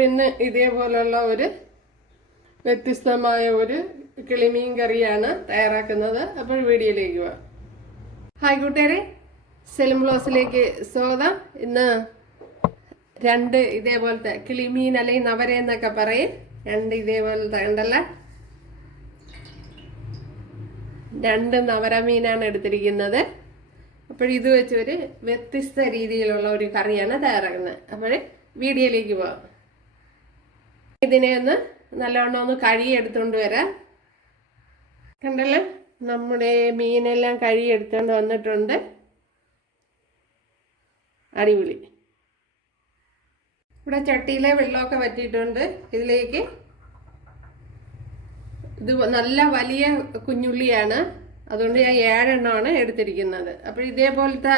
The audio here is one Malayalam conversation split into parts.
ഇന്ന് ഇതേപോലുള്ള ഒരു വ്യത്യസ്തമായ ഒരു കിളിമീൻ കറിയാണ് തയ്യാറാക്കുന്നത്. അപ്പോൾ വീഡിയോയിലേക്ക് പോവാം. ഹായ് കൂട്ടുകാരെ, സെലിം ബ്ലോസിലേക്ക് സ്വാഗതം. ഇന്ന് രണ്ട് ഇതേപോലത്തെ കിളിമീൻ അല്ലെങ്കിൽ നവര എന്നൊക്കെ പറയും. രണ്ട് ഇതേപോലത്തെ ഉണ്ടല്ല, രണ്ട് നവര മീനാണ് എടുത്തിരിക്കുന്നത്. അപ്പോൾ ഇത് വെച്ച് ഒരു വ്യത്യസ്ത രീതിയിലുള്ള ഒരു കറിയാണ് തയ്യാറാക്കുന്നത്. അപ്പോൾ വീഡിയോയിലേക്ക് പോവാം. ഇതിനെ ഒന്ന് നല്ലവണ്ണം ഒന്ന് കഴുകിയെടുത്തുകൊണ്ട് വരാം. കണ്ടല്ലോ, നമ്മുടെ മീനെല്ലാം കഴുകിയെടുത്തുകൊണ്ട് വന്നിട്ടുണ്ട്. അടിപൊളി. ഇവിടെ ചട്ടിയിലെ വെള്ളമൊക്കെ വറ്റിയിട്ടുണ്ട്. ഇതിലേക്ക് ഇത് നല്ല വലിയ കുഞ്ഞുള്ളിയാണ്, അതുകൊണ്ട് ഞാൻ 7 എണ്ണമാണ് എടുത്തിരിക്കുന്നത്. അപ്പോൾ ഇതേപോലത്തെ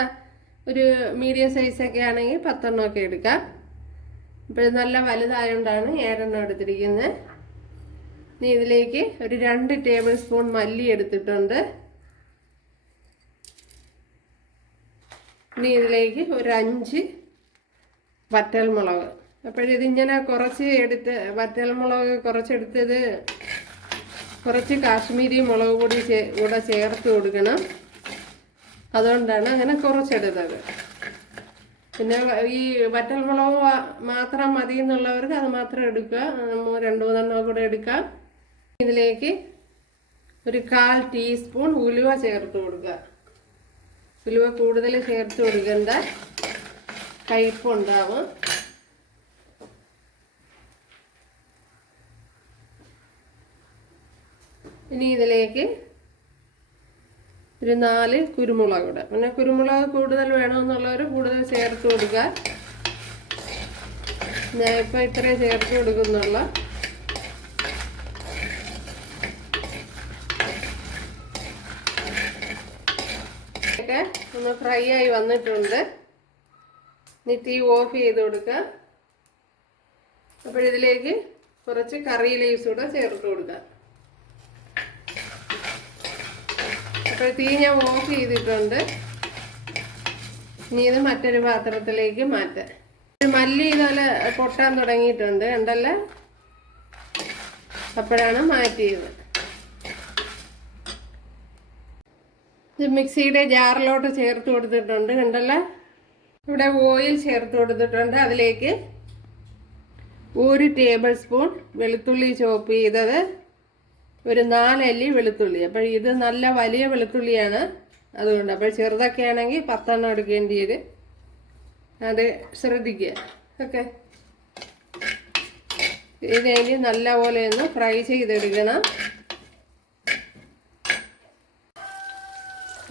ഒരു മീഡിയം സൈസൊക്കെ ആണെങ്കിൽ 10 എണ്ണമൊക്കെ എടുക്കാം. ഇപ്പോൾ നല്ല വലുതായതുകൊണ്ടാണ് 7 എണ്ണം എടുത്തിരിക്കുന്നത്. ഇനി ഇതിലേക്ക് ഒരു 2 ടേബിൾ സ്പൂൺ മല്ലി എടുത്തിട്ടുണ്ട്. ഇനി ഇതിലേക്ക് ഒരു 5 വറ്റൽമുളക്. അപ്പോഴിതിങ്ങനെ കുറച്ച് എടുത്ത് വറ്റൽമുളക് കുറച്ചെടുത്തത് കുറച്ച് കാശ്മീരി മുളക് പൊടി കൂടെ ചേർത്ത് കൊടുക്കണം. അതുകൊണ്ടാണ് അങ്ങനെ കുറച്ചെടുത്തത്. പിന്നെ ഈ വറ്റൽമുളക് മാത്രം മതി എന്നുള്ളവർക്ക് അത് മാത്രം എടുക്കുക. 2-3 എണ്ണം കൂടെ എടുക്കാം. ഇതിലേക്ക് ഒരു 1/4 ടീസ്പൂൺ ഉലുവ ചേർത്ത് കൊടുക്കുക. ഉലുവ കൂടുതൽ ചേർത്ത് കൊടുക്കേണ്ട, കയ്പുണ്ടാവും. ഇനി ഇതിലേക്ക് ഒരു 4 കുരുമുളക് കൂടെ. പിന്നെ കുരുമുളക് കൂടുതൽ വേണമെന്നുള്ളവർ കൂടുതൽ ചേർത്ത് കൊടുക്കുക. ഞാൻ ഇപ്പം ഇത്രയും ചേർത്ത് കൊടുക്കുന്നുള്ള. ഒക്കെ ഒന്ന് ഫ്രൈ ആയി വന്നിട്ടുണ്ട്. ഇനി തീ ഓഫ് ചെയ്ത് കൊടുക്കുക. അപ്പോഴിതിലേക്ക് കുറച്ച് കറി ലീവ്സ് കൂടെ ചേർത്ത് കൊടുക്കുക. അപ്പോൾ തീ ഞാൻ ഓഫ് ചെയ്തിട്ടുണ്ട്. ഇനി ഇത് മറ്റൊരു പാത്രത്തിലേക്ക് മാറ്റാം. മല്ലി നല്ല പൊട്ടാൻ തുടങ്ങിയിട്ടുണ്ട്, ഉണ്ടല്ലോ. അപ്പോഴാണ് മാറ്റിയത്. ഇത് മിക്സിയുടെ ജാറിലോട്ട് ചേർത്ത് കൊടുത്തിട്ടുണ്ട്, ഉണ്ടല്ലോ. ഇവിടെ ഓയിൽ ചേർത്ത് കൊടുത്തിട്ടുണ്ട്. അതിലേക്ക് 1 ടേബിൾ സ്പൂൺ വെളുത്തുള്ളി ചോപ്പ് ചെയ്തത്, ഒരു 4 അല്ലി വെളുത്തുള്ളി. അപ്പോൾ ഇത് നല്ല വലിയ വെളുത്തുള്ളിയാണ്, അതുകൊണ്ട്. അപ്പോൾ ചെറുതൊക്കെ ആണെങ്കിൽ 10 എണ്ണം എടുക്കേണ്ടി വരും, അത് ശ്രദ്ധിക്കുക. ഓക്കെ, ഇതിന് നല്ലപോലെ ഒന്ന് ഫ്രൈ ചെയ്തെടുക്കണം.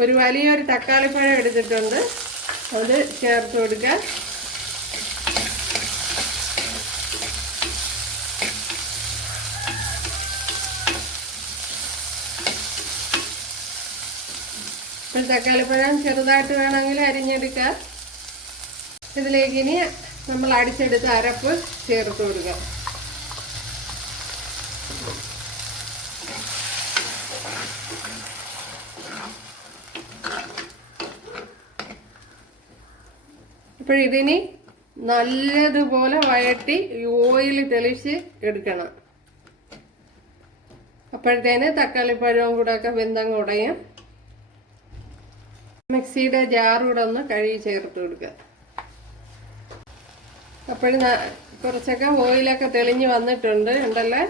ഒരു വലിയൊരു തക്കാളിപ്പഴം എടുത്തിട്ടുണ്ട്, അത് ചേർത്ത് കൊടുക്കുക. ഇപ്പോൾ തക്കാളിപ്പഴം ചെറുതായിട്ട് വേണമെങ്കിൽ അരിഞ്ഞെടുക്കാം. ഇതിലേക്ക് ഇനി നമ്മൾ അടിച്ചെടുത്ത അരപ്പ് ചേർത്ത് കൊടുക്കാം. ഇപ്പോഴിതിനി നല്ലതുപോലെ വഴറ്റി ഓയിൽ തെളിച്ച് എടുക്കണം. അപ്പോഴത്തേന് തക്കാളിപ്പഴവും കൂടെ ഒക്കെ വെന്തങ്ങ് ഉടയും. മിക്സിയുടെ ജാറൂടെ ഒന്ന് കഴുകി ചേർത്ത് കൊടുക്കുക. അപ്പോഴും കുറച്ചൊക്കെ ഓയിലൊക്കെ തെളിഞ്ഞ് വന്നിട്ടുണ്ട്, ഉണ്ടല്ലേ.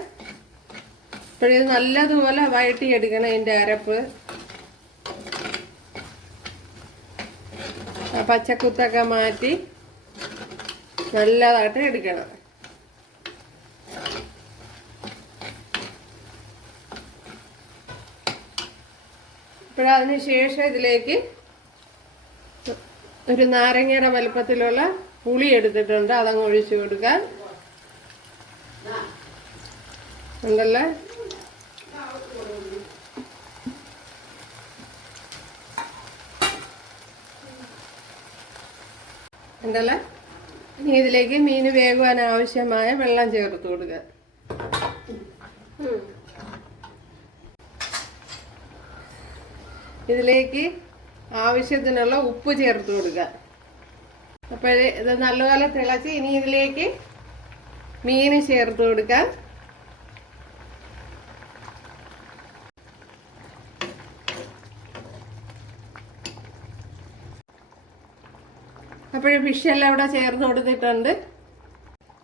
അപ്പോഴിത് നല്ലതുപോലെ വഴറ്റിയെടുക്കണം. ഇതിൻ്റെ അരപ്പ് പച്ചക്കുത്തൊക്കെ മാറ്റി നല്ലതായിട്ട് എടുക്കണം. അപ്പോഴതിന് ശേഷം ഇതിലേക്ക് ഒരു നാരങ്ങയുടെ വലുപ്പത്തിലുള്ള പുളി എടുത്തിട്ടുണ്ട്, അതങ്ങ് ഒഴിച്ചു കൊടുക്കാൻ, ഉണ്ടല്ലേ. ഉണ്ടല്ലേ. ഇനി ഇതിലേക്ക് മീൻ വേകുവാൻ ആവശ്യമായ വെള്ളം ചേർത്ത് കൊടുക്കുക. ഇതിലേക്ക് ആവശ്യത്തിനുള്ള ഉപ്പ് ചേർത്ത് കൊടുക്കുക. അപ്പോൾ ഇത് നല്ലപോലെ തിളച്ച് ഇനി ഇതിലേക്ക് മീൻ ചേർത്ത് കൊടുക്കാം. അപ്പോഴേ ഫിഷെല്ലാം ഇവിടെ ചേർത്ത് കൊടുത്തിട്ടുണ്ട്.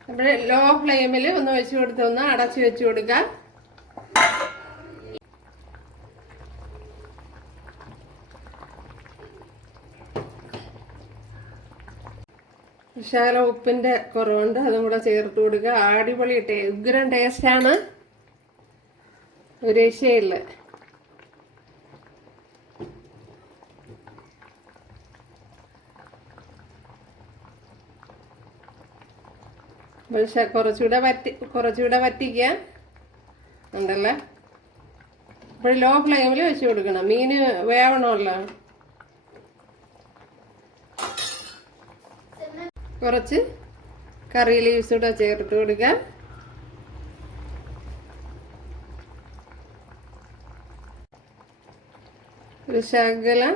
അപ്പോഴേ ലോ ഫ്ലെയിമിൽ ഒന്ന് വെച്ച് കൊടുത്ത് ഒന്ന് അടച്ച് വെച്ച് കൊടുക്കാം. ശകലം ഉപ്പിൻ്റെ കുറവുണ്ട്, അതും കൂടെ ചേർത്ത് കൊടുക്കുക. അടിപൊളി ഉഗ്രൻ ടേസ്റ്റാണ്, ഒരു രക്ഷയില്ല. കുറച്ചുകൂടെ വറ്റിക്കുക ഉണ്ടല്ലോ. അപ്പോൾ ലോ ഫ്ലെയിമിൽ വെച്ച് കൊടുക്കണം, മീൻ വേവണമല്ലോ. കുറച്ച് കറി ലീവ്സ് കൂടെ ചേർത്ത് കൊടുക്കാം. ഒരു ശകലം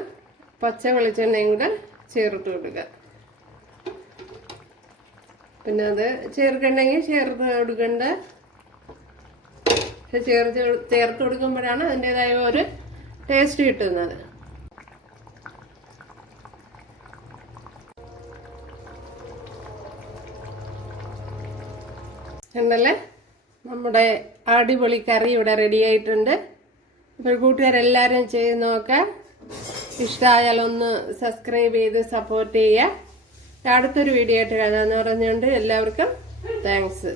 പച്ച വെളിച്ചെണ്ണയും കൂടെ ചേർത്ത് കൊടുക്കുക. പിന്നെ അത് ചേർക്കണ്ടെങ്കിൽ ചേർത്ത് കൊടുക്കണ്ട, ചേർത്ത് കൊടുക്കുമ്പോഴാണ് അതിൻ്റെതായ ഒരു ടേസ്റ്റ് കിട്ടുന്നത്. ഉണ്ടല്ലേ, നമ്മുടെ അടിപൊളി കറി ഇവിടെ റെഡി ആയിട്ടുണ്ട്. അപ്പോൾ കൂട്ടുകാരെല്ലാവരും ചെയ്ത് നോക്കാം. ഇഷ്ടമായാൽ ഒന്ന് സബ്സ്ക്രൈബ് ചെയ്ത് സപ്പോർട്ട് ചെയ്യുക. അടുത്തൊരു വീഡിയോ ആയിട്ട് കാണാമെന്ന് പറഞ്ഞുകൊണ്ട് എല്ലാവർക്കും താങ്ക്സ്.